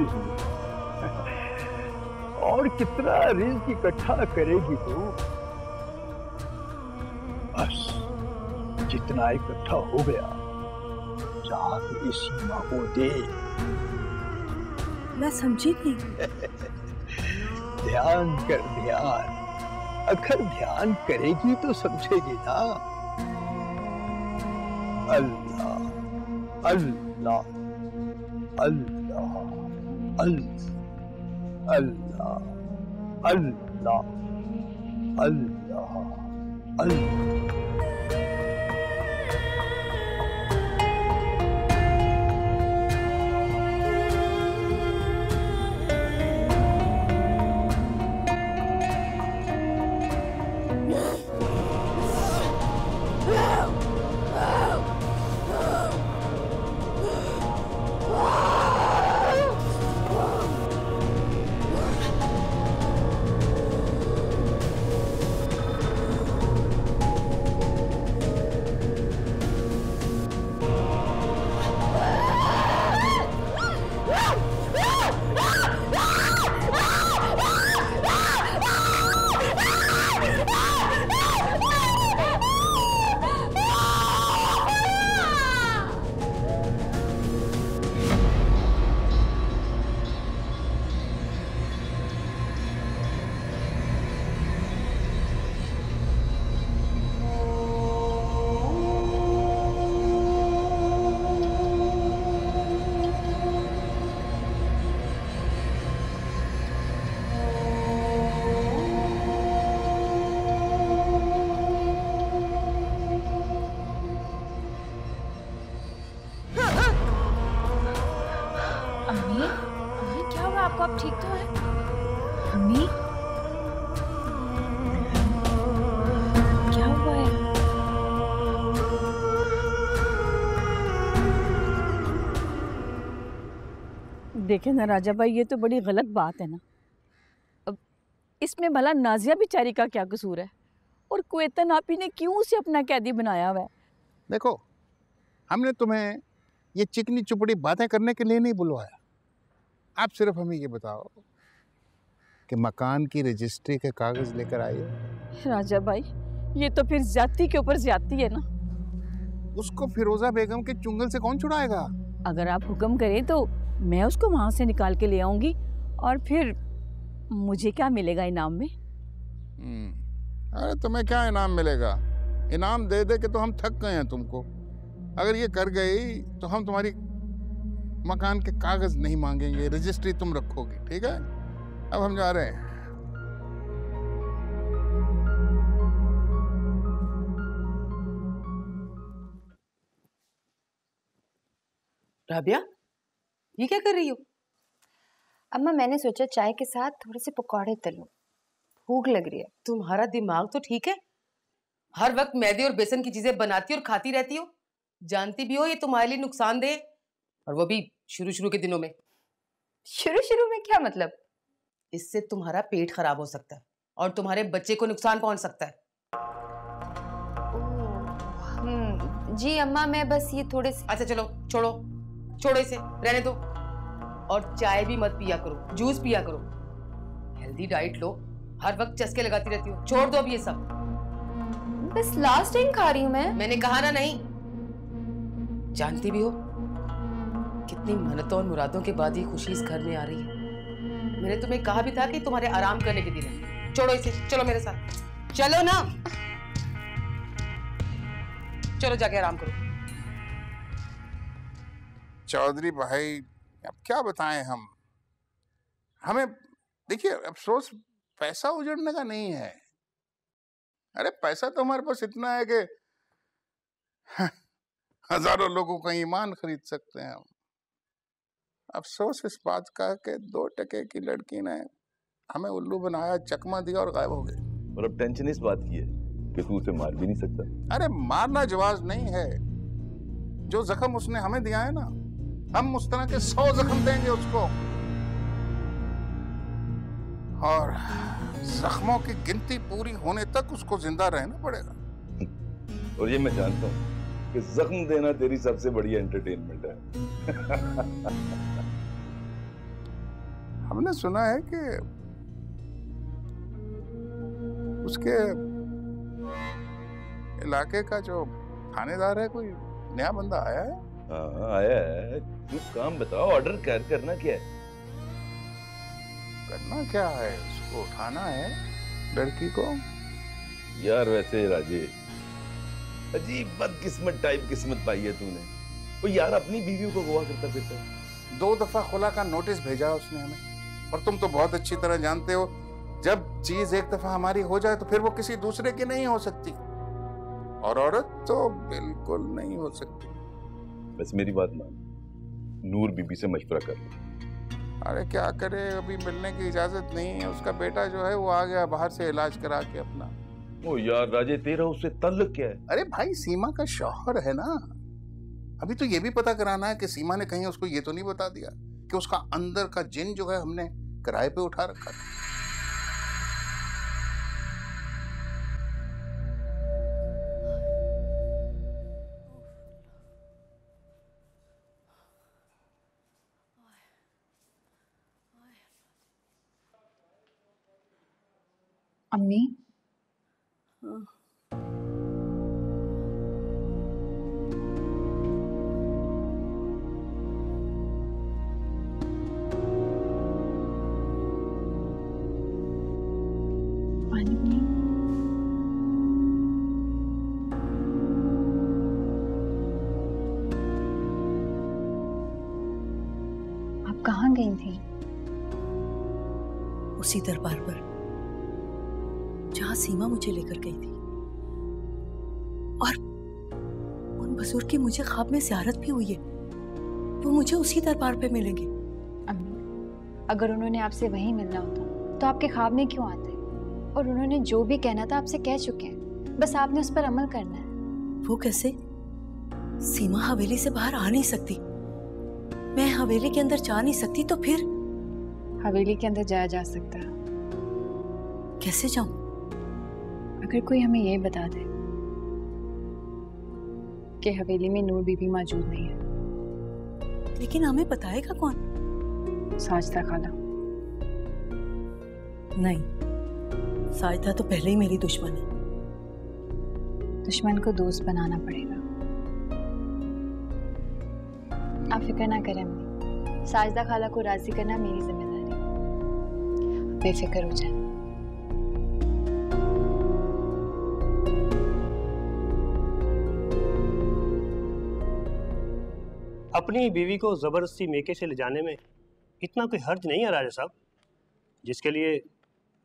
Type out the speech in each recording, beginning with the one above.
नहीं। और कितना रिस्क इकट्ठा करेगी तू? बस जितना इकट्ठा हो गया जाके सीमा को दे। मैं समझी नहीं। ध्यान कर, ध्यान। अगर ध्यान करेगी तो समझेगी ना। अल्लाह अल्लाह अल्लाह अल्लाह अल्लाह अल्लाह अल्लाह अल्लाह। आप ठीक तो है? अम्मी क्या हुआ है? देखें ना राजा भाई, ये तो बड़ी गलत बात है ना। अब इसमें भला नाजिया बेचारी का क्या कसूर है? और क्वेतन आपी ने क्यों उसे अपना कैदी बनाया हुआ है? देखो, हमने तुम्हें ये चिकनी चुपड़ी बातें करने के लिए नहीं बुलवाया। आप सिर्फ हमें ये बताओ कि मकान की रजिस्ट्री के कागज लेकर आइए। राजा भाई, ये तो फिर ज्यादती के ऊपर ज्यादती है ना। उसको फिरोजा बेगम के चुंगल से कौन छुड़ाएगा? अगर आप हुक्म करें तो मैं उसको वहां से निकाल के ले आऊंगी, और फिर मुझे क्या मिलेगा इनाम में? अरे तुम्हें क्या इनाम मिलेगा? इनाम दे दे के तो हम थक गए हैं तुमको। अगर ये कर गई तो हम तुम्हारी मकान के कागज नहीं मांगेंगे, रजिस्ट्री तुम रखोगी, ठीक है? अब हम जा रहे हैं। राबिया, ये क्या कर रही हो? अम्मा, मैंने सोचा चाय के साथ थोड़े से पकौड़े तलूं, भूख लग रही है। तुम्हारा दिमाग तो ठीक है, हर वक्त मैदे और बेसन की चीजें बनाती और खाती रहती हो। जानती भी हो ये तुम्हारे लिए नुकसानदेह, और वो भी शुरू शुरू के दिनों में। शुरू शुरू में क्या मतलब? इससे तुम्हारा पेट खराब हो सकता है और तुम्हारे बच्चे को नुकसान पहुंच सकता है। जी अम्मा, मैं बस ये थोड़े से। अच्छा चलो, छोड़ो छोड़ो इसे, रहने दो। और चाय भी मत पिया करो, जूस पिया करो। हेल्दी डाइट लो, हर वक्त चस्के लगाती रहती हो। छोड़ दो अब ये सब। बस लास्ट टाइम खा रही हूँ मैं। मैंने कहा ना नहीं। जानती भी हो कितनी मेहनतों और मुरादों के बाद ये खुशी इस घर में आ रही है। मैंने तुम्हें कहा भी था कि तुम्हारे आराम करने के दिन है। छोड़ो इसे, चलो मेरे साथ, चलो ना, चलो जाके आराम करो। चौधरी भाई, अब क्या बताएं हम? हमें देखिए, अफसोस पैसा उजड़ने का नहीं है। अरे पैसा तो हमारे पास इतना है कि हजारों लोगों का ईमान खरीद सकते हैं हम। अफसोस इस बात का कि 2 टके की लड़की ने हमें उल्लू बनाया, चकमा दिया और गायब हो गई। और अब टेंशन इस बात की है कि तू उसे मार भी नहीं सकता। अरे मारना जवाब नहीं है। जो जख्म उसने हमें दिया है ना, हम उस तरह के 100 जख्म देंगे उसको। और जख्मों की गिनती पूरी होने तक उसको जिंदा रहना पड़ेगा। और ये मैं जानता हूँ कि जख्म देना तेरी सबसे बड़ी एंटरटेनमेंट है। हमने सुना है कि उसके इलाके का जो थानेदार है कोई नया बंदा आया है। हाँ आया है। तू काम बताओ, ऑर्डर करना क्या है? करना क्या है, उसको उठाना है लड़की को। यार वैसे राजेश, अजीब बदकिस्मत टाइप किस्मत पाई है तूने। वो यार अपनी बीवियों को गोवा करता फिरता है। 2 दफा खुला का नोटिस भेजा उसने हमें, और तुम तो बहुत अच्छी तरह जानते हो जब चीज एक दफा हमारी हो जाए तो फिर वो किसी दूसरे की नहीं हो सकती, और औरत तो बिल्कुल नहीं हो सकती। बस मेरी बात मान, नूर बीबी से मशवरा कर लो। अरे क्या करे, अभी मिलने की इजाजत नहीं है। उसका बेटा जो है वो आ गया बाहर से इलाज करा के अपना। ओ यार राजे, तेरा उससे ताल्लुक क्या है? अरे भाई सीमा का शौहर है ना। अभी तो ये भी पता कराना है कि सीमा ने कहीं उसको ये तो नहीं बता दिया कि उसका अंदर का जिन जो है हमने किराए पे उठा रखा था। अम्मी, पानी पिए। आप कहाँ गई थी? उसी दरबार पर जहां सीमा मुझे लेकर गई थी, और उन बुजुर्ग की मुझे ख्वाब में ज़ियारत भी हुई है। वो मुझे उसी दरबार पे मिलेंगे। अम्मी, अगर उन्होंने आपसे वहीं मिलना होता तो आपके ख्वाब में क्यों आते? और उन्होंने जो भी कहना था आपसे कह चुके हैं, बस आपने उस पर अमल करना है। वो कैसे? सीमा हवेली से बाहर आ नहीं सकती, मैं हवेली के अंदर जा नहीं सकती, तो फिर हवेली के अंदर जाया जा सकता है। कैसे जाऊं? अगर कोई हमें ये बता दे कि हवेली में नूर बीबी मौजूद नहीं है। लेकिन हमें बताएगा कौन? साजिदा खाला। नहीं, साजिदा तो पहले ही मेरी दुश्मन है। दुश्मन को दोस्त बनाना पड़ेगा। आप फिक्र ना करें अम्मी, साजिदा खाला को राजी करना मेरी जिम्मेदारी है। बेफिक्र हो जाए। अपनी बीवी को ज़बरदस्ती मेके से ले जाने में इतना कोई हर्ज नहीं है राजा साहब, जिसके लिए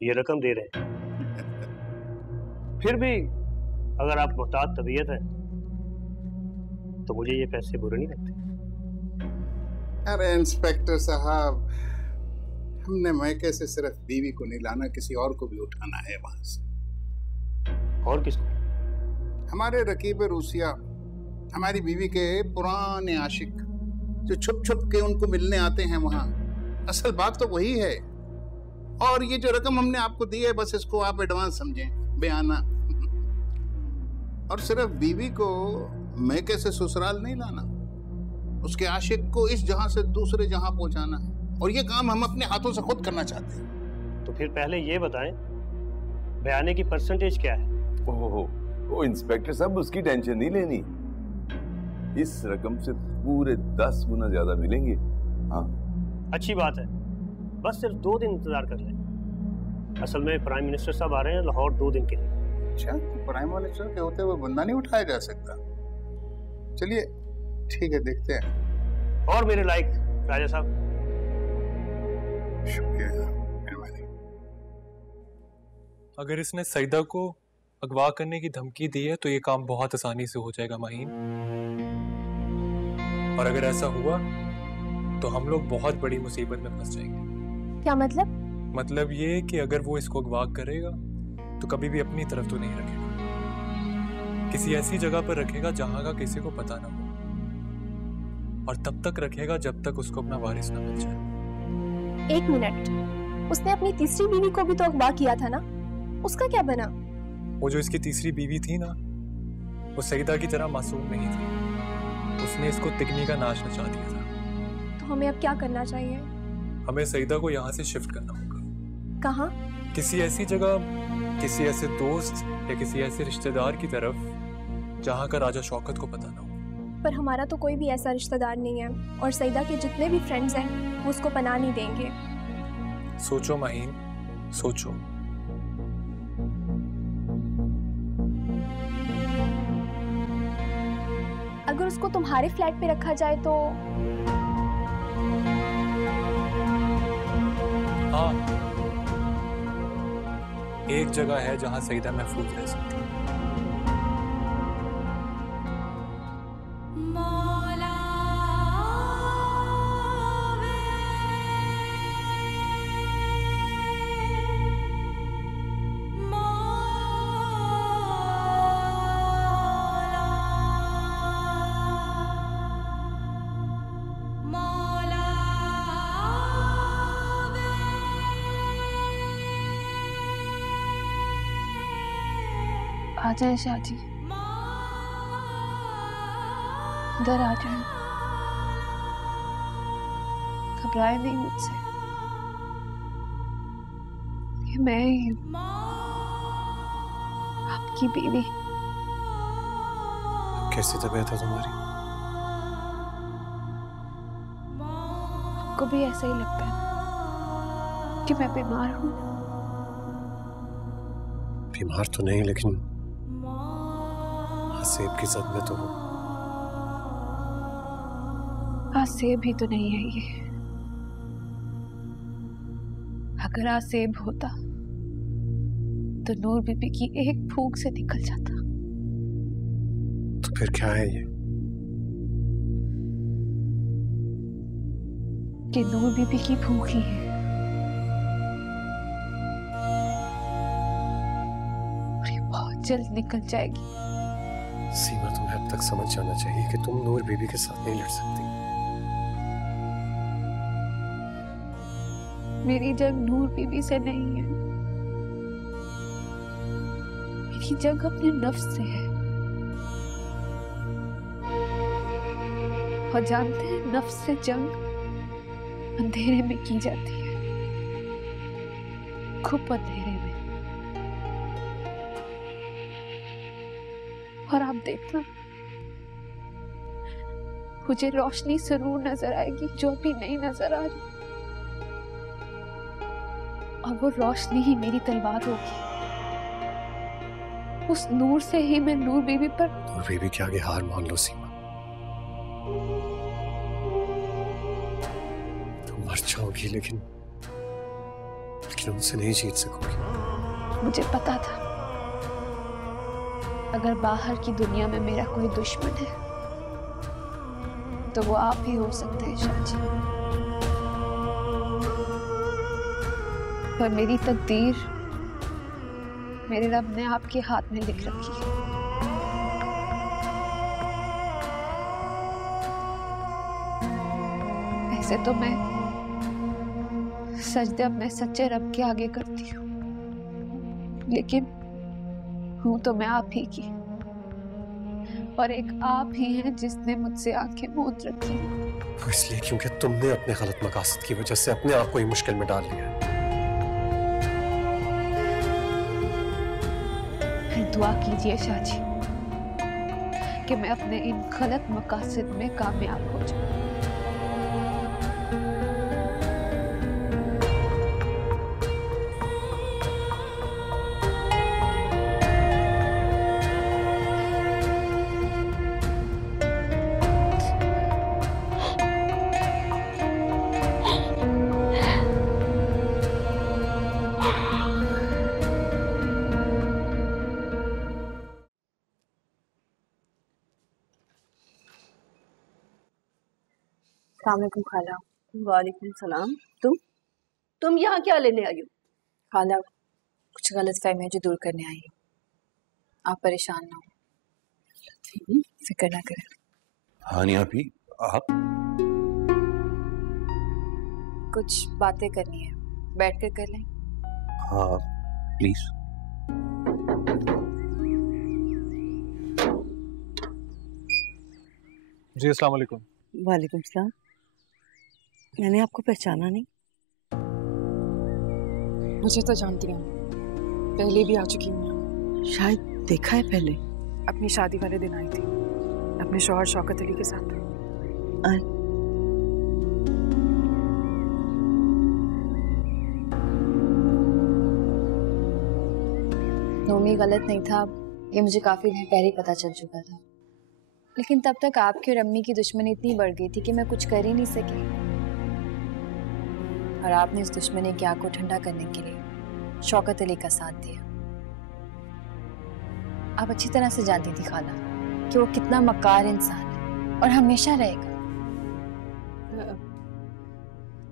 ये रकम दे रहे हैं। फिर भी अगर आप मोहतात तबीयत है तो मुझे ये पैसे बुरे नहीं लगते। अरे इंस्पेक्टर साहब, हमने मैके से सिर्फ बीवी को नहीं लाना, किसी और को भी उठाना है वहां से। और किसको? हमारे रकीब रूसिया, हमारी बीवी के पुराने आशिक जो छुप छुप के उनको मिलने आते हैं वहां। असल बात तो वही है। और ये जो रकम हमने आपको दी है, बस इसको आप एडवांस समझें, बयाना। और सिर्फ बीवी को मैके से ससुराल नहीं लाना, उसके आशिक को इस जहां से दूसरे जहां पहुंचाना है। और ये काम हम अपने हाथों से खुद करना चाहते हैं। तो फिर पहले ये बताएं, बयाने की परसेंटेज क्या है? ओ इंस्पेक्टर साहब, उसकी टेंशन नहीं लेनी। इस रकम से पूरे 10 गुना ज्यादा मिलेंगे। हाँ, अच्छी बात है। बस सिर्फ 2 दिन इंतजार कर लें। असल में प्राइम मिनिस्टर साहब आ रहे हैं लाहौर 2 दिन के लिए। अच्छा, तो प्राइम मिनिस्टर के होते हुए बंदा नहीं उठाया जा सकता? चलिए ठीक है, देखते हैं। और मेरे लाइक राजा साहब। शुक्रिया। अगर इसने सईदा को अगवा करने की धमकी दी है तो ये काम बहुत आसानी से हो जाएगा माहीन। और अगर ऐसा हुआ तो हम लोग बहुत बड़ी मुसीबत में फंस जाएंगे। क्या मतलब? मतलब ये कि अगर वो इसको अगवा करेगा तो कभी भी अपनी तरफ तो नहीं रखेगा, किसी ऐसी जगह पर रखेगा जहां का किसी को पता ना हो, और तब तक रखेगा जब तक उसको अपना वारिस ना मिल जाए। 1 मिनट, उसने अपनी तीसरी बीवी को भी तो अगवा किया था ना, उसका क्या बना? वो जो इसकी तीसरी बीवी थी ना, वो सईदा की तरह मासूम नहीं थी। उसने इसको तिगनी का नाश नचा दिया था। तो हमें अब क्या करना चाहिए? हमें सईदा को यहाँ से शिफ्ट करना होगा। कहाँ? किसी ऐसी जगह, किसी ऐसे दोस्त या किसी ऐसे रिश्तेदार की तरफ जहाँ का राजा शौकत को पता ना हो। पर हमारा तो कोई भी ऐसा रिश्तेदार नहीं है और सईदा के जितने भी फ्रेंड्स हैं वो उसको पनाह नहीं देंगे। सोचो माहीन, सोचो। अगर उसको तुम्हारे फ्लैट पे रखा जाए तो? हाँ, एक जगह है जहां सईदा महफूज रह सकती है। आ जाए शाहजी, इधर आ जाए, घबराए नहीं मुझसे, ये मैं ही हूँ, आपकी बीवी। कैसी तबीयत है तुम्हारी? आपको भी ऐसा ही लगता है कि मैं बीमार हूँ? बीमार तो नहीं, लेकिन आसेब की जद में तो हूँ। आसेब ही तो नहीं है ये। अगर आसेब होता तो नूर बीबी की एक फूंक से निकल जाता। तो फिर क्या है ये? कि नूर बीबी की फूंक ही है और ये बहुत जल्द निकल जाएगी। सीमा, तुम्हें अब तक समझ जाना चाहिए कि तुम नूर बीबी के साथ नहीं लड़ सकती। मेरी जंग नूर बीबी से नहीं है, मेरी जंग अपने नफ्स से है। और जानते हैं, नफ्स से जंग अंधेरे में की जाती है, खूब अंधेरे में। और आप देखना, मुझे रोशनी जरूर नजर आएगी जो अभी नहीं नजर आ रही, और वो रोशनी ही मेरी तलवार होगी। उस नूर से ही मैं नूर बीबी पर। नूर बीबी के आगे हार मान लो सीमा, तुम मर जाओगी लेकिन उनसे नहीं जीत सकोगी। मुझे पता था अगर बाहर की दुनिया में मेरा कोई दुश्मन है तो वो आप ही हो सकते हैं शाहजी। पर मेरी तकदीर मेरे रब ने आपके हाथ में लिख रखी है। ऐसे तो मैं सजदे अपने सच्चे रब के आगे करती हूँ, लेकिन हूँ तो मैं आप ही की, और एक आप ही हैं जिसने मुझसे आंखें मूंद रखी हैं। वो इसलिए क्योंकि तुमने अपने गलत मकासद की वजह से अपने आप को ही मुश्किल में डाल लिया है। फिर दुआ कीजिए शाहजी कि मैं अपने इन गलत मकासद में कामयाब हो जाऊं। अस्सलामुअलैकुम खाला। वालेकुम सलाम। तुम यहाँ क्या लेने आई हो? खाला, कुछ गलत फहमियां जो दूर करने आई हूँ। आप परेशान ना हो, फिक्र ना करें। हानिया भी, आप? कुछ बातें करनी है, बैठ कर कर लें। हाँ प्लीज। जी अस्सलाम वालेकुम। वालेकुम सलाम। मैंने आपको पहचाना नहीं। मुझे तो जानती हैं, पहले भी आ चुकी हूँ। शायद देखा है पहले। अपनी शादी वाले दिन आई थी अपने शौहर शौकत अली के साथ। नोमी गलत नहीं था, ये मुझे काफी दिन पहले ही पता चल चुका था, लेकिन तब तक आपकी और अम्मी की दुश्मनी इतनी बढ़ गई थी कि मैं कुछ कर ही नहीं सकी। और आपने इस दुश्मनी की आग को ठंडा करने के लिए शौकत अली का साथ दिया। आप अच्छी तरह से जानती थी खाला कि वो कितना मक्कार इंसान है और हमेशा रहेगा।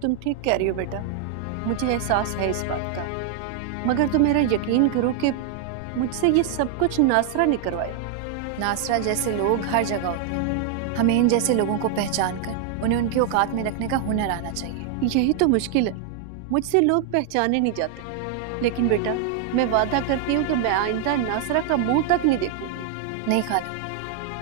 तुम ठीक कह रही हो बेटा, मुझे एहसास है इस बात का, मगर तुम मेरा यकीन करो कि मुझसे ये सब कुछ नासरा ने करवाया। नासरा जैसे लोग हर जगह होते हैं, हमें इन जैसे लोगों को पहचान कर उन्हें उनकी औकात में रखने का हुनर आना चाहिए। यही तो मुश्किल है, मुझसे लोग पहचाने नहीं जाते। लेकिन बेटा मैं वादा करती हूँ कि मैं आइंदा नासरा का मुंह तक नहीं देखूंगी। नहीं खाला,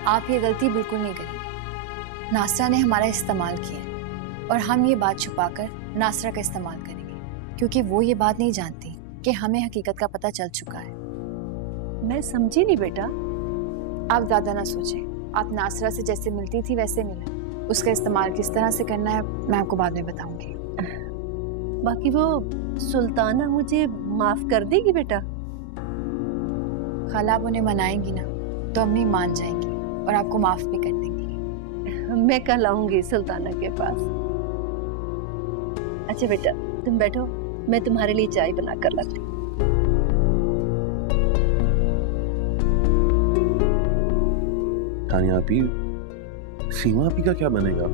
आप ये गलती बिल्कुल नहीं करेंगे। नासरा ने हमारा इस्तेमाल किया और हम ये बात छुपाकर नासरा का इस्तेमाल करेंगे, क्योंकि वो ये बात नहीं जानती कि हमें हकीकत का पता चल चुका है। मैं समझी नहीं बेटा। आप ज्यादा ना सोचें, आप नासरा से जैसे मिलती थी वैसे मिलें। उसका इस्तेमाल किस तरह से करना है मैं आपको बाद में बताऊंगी। बाकी वो सुल्ताना मुझे माफ कर देगी बेटा? खाला आप उन्हें मनाएंगी ना तो अम्मी मान जाएंगी और आपको माफ भी कर देंगी। मैं कल आऊंगी सुल्ताना के पास। अच्छा बेटा तुम बैठो, मैं तुम्हारे लिए चाय बना कर लाती हूँ। तानिया आपी, सीमा आपी का क्या बनेगा?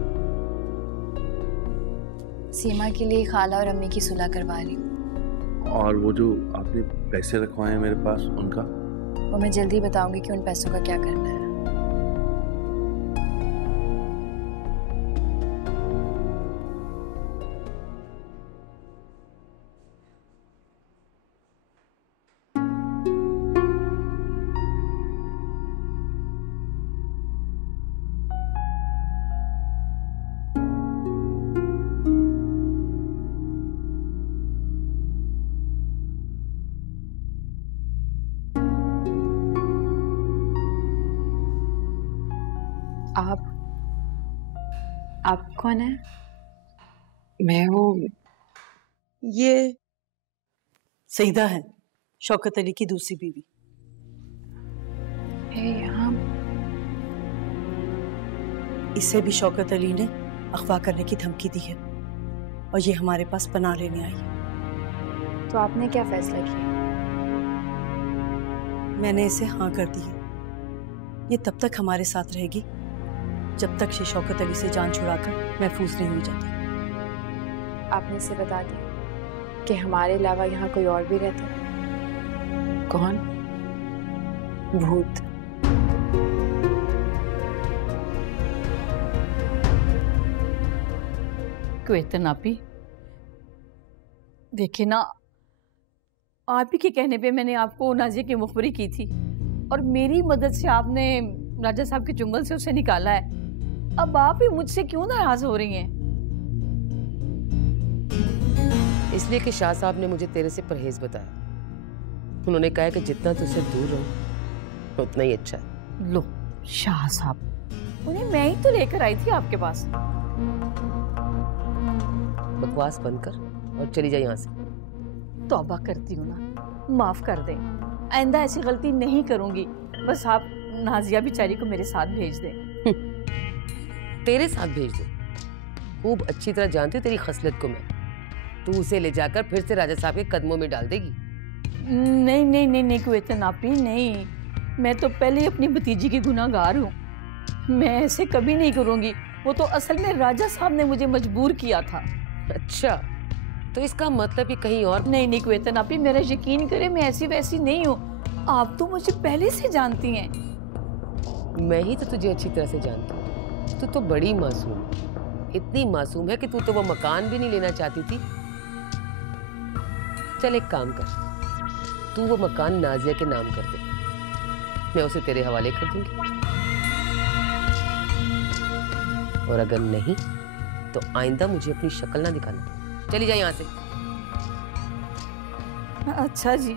सीमा के लिए खाला और अम्मी की सुलह करवा रही हूँ। और वो जो आपने पैसे रखवाए हैं मेरे पास, उनका? वो मैं जल्दी बताऊंगी कि उन पैसों का क्या करना है। आप कौन है? मैं वो ये सईदा है, शौकत अली की दूसरी बीवी। यहाँ इसे भी शौकत अली ने अगवा करने की धमकी दी है और ये हमारे पास पनाह लेने आई है। तो आपने क्या फैसला किया? मैंने इसे हाँ कर दी है। ये तब तक हमारे साथ रहेगी जब तक ये शौकत अली से जान छुड़ाकर महफूज नहीं हो जाती। आपने इसे बता दिया कि हमारे अलावा यहाँ कोई और भी रहता है? कौन? भूत। क्वेतन आपी, देखिए ना, आप ही के कहने पे मैंने आपको नाजिया की मुखबरी की थी और मेरी मदद से आपने राजा साहब के जंगल से उसे निकाला है। अब आप ही मुझसे क्यों नाराज हो रही हैं? इसलिए कि शाह साहब ने मुझे तेरे से परहेज बताया। उन्होंने कहा कि जितना तुझसे दूर रहो उतना ही अच्छा है। लो, शाह साहब, उन्हें मैं ही तो लेकर आई थी आपके पास। बकवास बंद कर और चली जा यहाँ से। तौबा करती हूँ ना, माफ कर दें, आइंदा ऐसी गलती नहीं करूंगी। बस आप नाजिया बेचारी को मेरे साथ भेज दें। तेरे साथ भेज दे? खूब अच्छी तरह जानती हूँ तेरी खसलत को मैं। तू उसे ले जाकर फिर से राजा साहब के कदमों में डाल देगी। नहीं नहीं नहीं नहीं क्वेतन आपी, नहीं, मैं तो पहले ही अपनी भतीजी की गुनाहगार हूँ। मैं ऐसे कभी नहीं करूँगी। वो तो असल में राजा साहब ने मुझे मजबूर किया था। अच्छा, तो इसका मतलब कि कहीं और? नहीं नहीं क्वेतन आपी, मेरा यकीन करे, मैं ऐसी वैसी नहीं हूँ। आप तो मुझे पहले से जानती हैं। मैं ही तो तुझे अच्छी तरह से जानती हूँ। तू तो बड़ी मासूम, इतनी मासूम है कि तू तो वो मकान भी नहीं लेना चाहती थी। चल एक काम कर, तू वो मकान नाजिया के नाम कर दे, मैं उसे तेरे हवाले कर दूंगी। और अगर नहीं तो आइंदा मुझे अपनी शक्ल ना दिखाना। चली जा यहाँ से। अच्छा जी,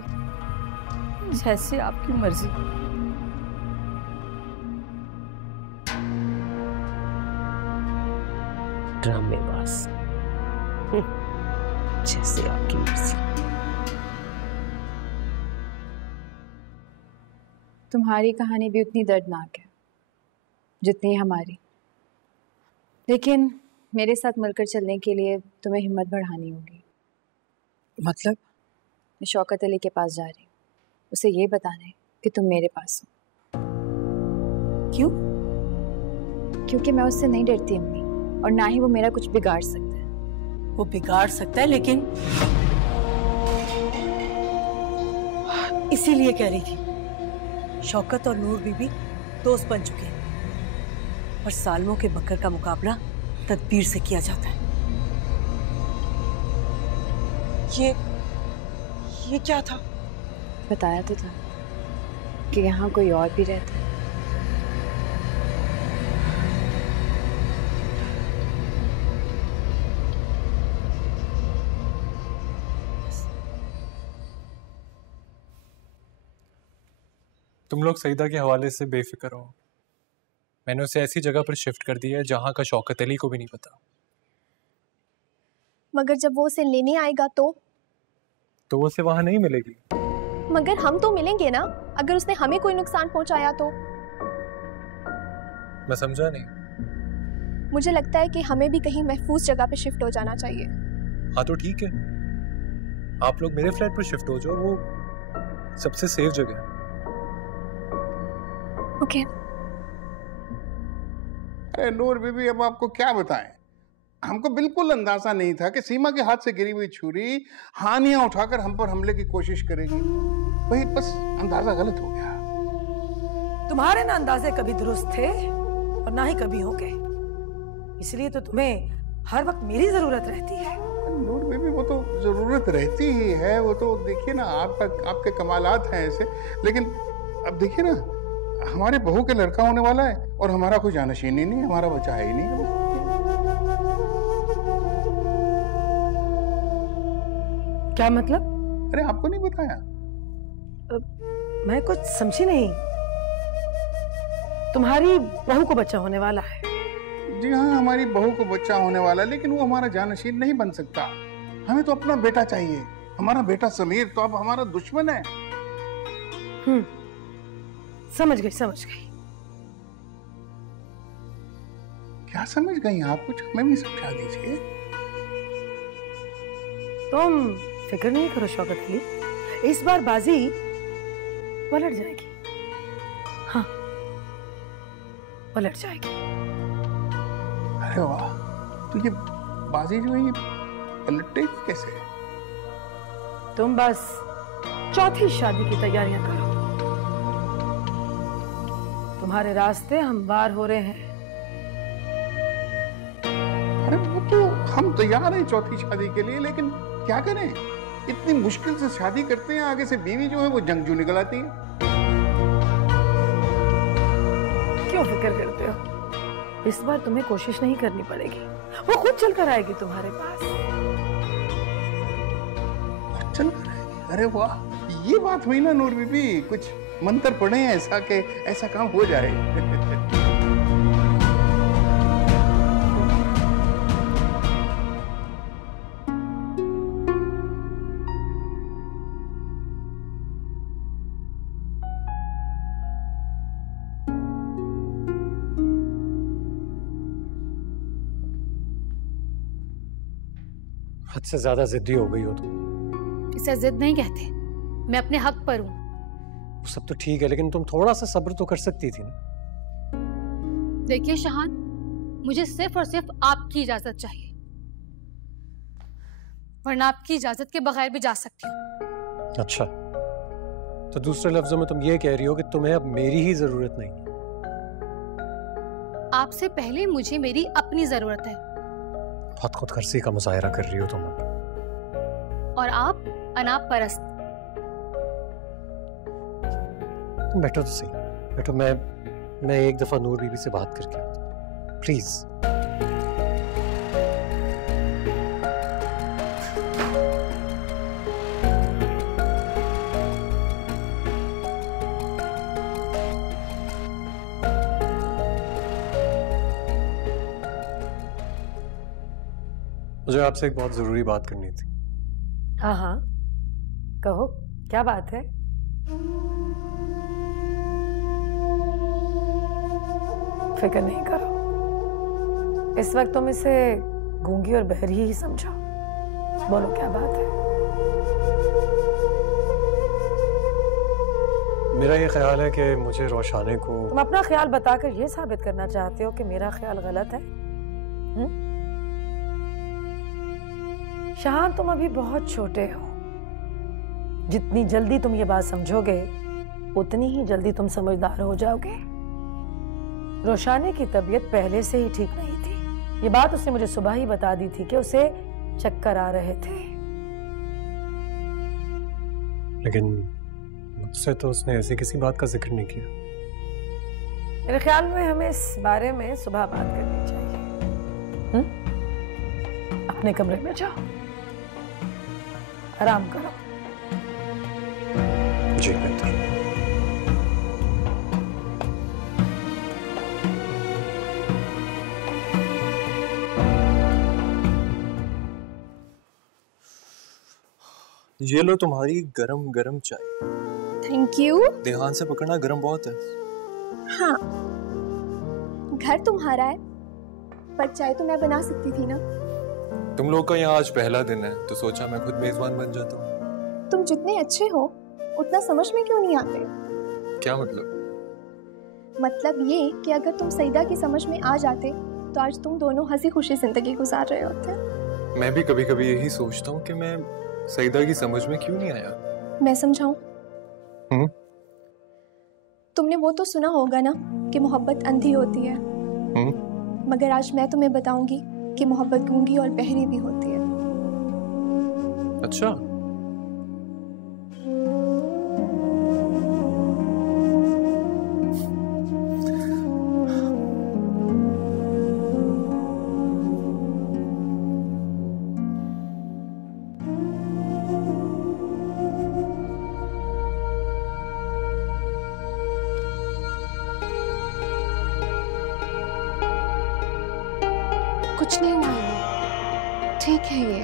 जैसे आपकी मर्जी। ड्रामेबाज, जैसे आपकी मर्जी। तुम्हारी कहानी भी उतनी दर्दनाक है जितनी हमारी, लेकिन मेरे साथ मिलकर चलने के लिए तुम्हें हिम्मत बढ़ानी होगी। मतलब? मैं शौकत अली के पास जा रही हूँ, उसे ये बताना है कि तुम मेरे पास हो। क्यों? क्योंकि मैं उससे नहीं डरती अम्मी, और ना ही वो मेरा कुछ बिगाड़ सकता है। वो बिगाड़ सकता है, लेकिन इसीलिए कह रही थी शौकत और नूर बीबी दोस्त बन चुके हैं और सालमों के बकर का मुकाबला तदबीर से किया जाता है। ये क्या था? बताया तो था कि यहाँ कोई और भी रहता है। तुम लोग सईदा के हवाले से बेफिक्र हो। मैंने उसे ऐसी जगह पर शिफ्ट कर दिया है जहाँ का शौकत अली को भी नहीं पता। मगर जब वो उसे लेने आएगा तो वो उसे वहाँ नहीं मिलेगी। मगर हम तो मिलेंगे ना, अगर उसने हमें कोई नुकसान पहुंचाया तो। मैं समझा नहीं। मुझे लगता है कि हमें भी कहीं महफूज जगह पे शिफ्ट हो जाना चाहिए। हाँ तो ठीक है, आप लोग मेरे फ्लैट पर शिफ्ट हो जाओ, वो सबसे सेफ जगह है। ओके। अरे नूर बीबी, अब आपको क्या बताएं, हमको बिल्कुल अंदाजा नहीं था कि सीमा के हाथ से गिरी हुई छुरी हानियां उठाकर हम पर हमले की कोशिश करेगी। वही बस अंदाजा गलत हो गया। तुम्हारे ना अंदाजे कभी दुरुस्त थे और ना ही कभी हो गए, इसलिए तो तुम्हें हर वक्त मेरी जरूरत रहती है। नूर बीबी, वो तो जरूरत रहती ही है, वो तो देखिए ना, आपके कमालात हैं ऐसे, लेकिन अब देखिए ना, हमारे बहू के लड़का होने वाला है और हमारा कोई जानशीन ही नहीं, हमारा बच्चा है ही नहीं। क्या मतलब? अरे आपको नहीं बताया? मैं कुछ समझी नहीं। तुम्हारी बहू को बच्चा होने वाला है? जी हाँ, हमारी बहू को बच्चा होने वाला है, लेकिन वो हमारा जानशीन नहीं बन सकता। हमें तो अपना बेटा चाहिए। हमारा बेटा समीर तो अब हमारा दुश्मन है। समझ गई। क्या समझ गई आप? कुछ हमें भी समझा दीजिए। तुम फिक्र नहीं करो शौकत अली, इस बार बाजी पलट जाएगी। हाँ, पलट जाएगी। अरे वाह, तो ये बाजी जो है ये पलटेगी कैसे? तुम बस चौथी शादी की तैयारियां करो। तुम्हारे रास्ते हमवार हो रहे हैं। अरे वो तो हम तैयार हैं चौथी शादी के लिए, लेकिन क्या करें, इतनी मुश्किल से शादी करते हैं, आगे से बीवी जो है वो जंगजू निकल आती है। क्यों फिक्र करते हो? इस बार तुम्हें कोशिश नहीं करनी पड़ेगी, वो खुद चलकर आएगी तुम्हारे पास। चल कर आएगी? अरे वाह, ये बात हुई ना नूर बीबी, कुछ मंत्र पढ़े हैं ऐसा कि ऐसा काम हो जाए। हद से ज्यादा जिद्दी हो गई हो तुम। इसे जिद नहीं कहते, मैं अपने हक पर हूँ। वो सब तो ठीक है, लेकिन तुम थोड़ा सा सब्र तो कर सकती थी ना। देखिए शहान, मुझे सिर्फ और सिर्फ आपकी इजाजत चाहिए, वरना आपकी इजाजत के बगैर भी जा सकती हूँ। अच्छा, तो दूसरे लफ्जों में तुम ये कह रही हो कि तुम्हें अब मेरी ही जरूरत नहीं? आपसे पहले मुझे मेरी अपनी जरूरत है। बहुत खुदगर्जी का मुजाहिरा कर रही हो तुम। और आप अनाप परस्त। तुम बैठो तो सही, बैठो। मैं एक दफा नूर बीबी से बात करके आता हूं, प्लीज। मुझे आपसे एक बहुत जरूरी बात करनी थी। हाँ हाँ, कहो क्या बात है? फिक्र नहीं करो, इस वक्त तुम इसे गूंगी और बहरी ही समझो। बोलो क्या बात है? मेरा ये ख्याल है कि मुझे रोशाने को। तुम अपना ख्याल बताकर ये साबित करना चाहते हो कि मेरा ख्याल गलत है? शाहान, तुम अभी बहुत छोटे हो। जितनी जल्दी तुम ये बात समझोगे उतनी ही जल्दी तुम समझदार हो जाओगे। रोशाने की तबीयत पहले से ही ठीक नहीं थी। ये बात उसने मुझे सुबह ही बता दी थी कि उसे चक्कर आ रहे थे। लेकिन मुझसे तो उसने ऐसी किसी बात का जिक्र नहीं किया। मेरे ख्याल में हमें इस बारे में सुबह बात करनी चाहिए। अपने कमरे में जाओ, आराम करो। जी बेहतर। ये लो तुम्हारी गरम गरम चाय। Thank you. ध्यान से पकड़ना, गरम बहुत है। हाँ, घर तुम्हारा है पर चाय तो मैं बना सकती थी ना। तुम लोग का यहाँ आज पहला दिन है तो सोचा मैं खुद मेजबान बन जाता हूँ। तुम जितने अच्छे हो उतना समझ में क्यों नहीं आते? क्या मतलब? मतलब ये कि अगर तुम सईदा की समझ में आ जाते तो आज तुम दोनों हंसी खुशी जिंदगी गुजार रहे होते। मैं भी कभी कभी यही सोचता हूँ कि मैं सईदा की समझ में क्यों नहीं आया। मैं समझाऊं? तुमने वो तो सुना होगा ना कि मोहब्बत अंधी होती है। मगर आज मैं तुम्हें बताऊंगी कि मोहब्बत गूंगी और बहरी भी होती है। अच्छा, कुछ नहीं हुआ, ठीक है ये।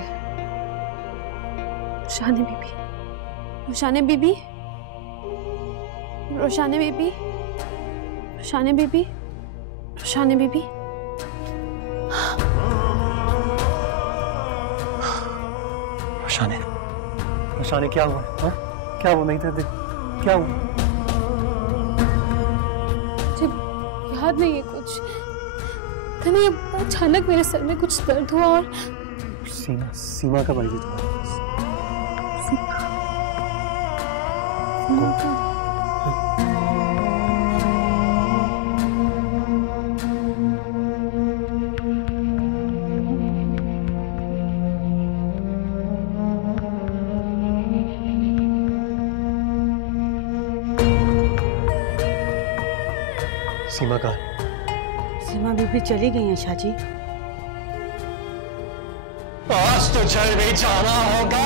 रोशाने बीबी, रोशाने बीबी, रोशाने बीबी, रोशाने बीबी, रोशाने बीबी। रोशाने, रोशाने क्या हुआ? हाँ? क्या हुआ? नहीं था, क्या हुआ? मुझे याद नहीं है कुछ। तभी अचानक मेरे सर में कुछ दर्द हुआ और सीमा कब आई थी तुम्हारे पास? सीमा कहाँ? सीमा बीबी चली गई हैं शाहजी। आज तो चल भी जाना होगा।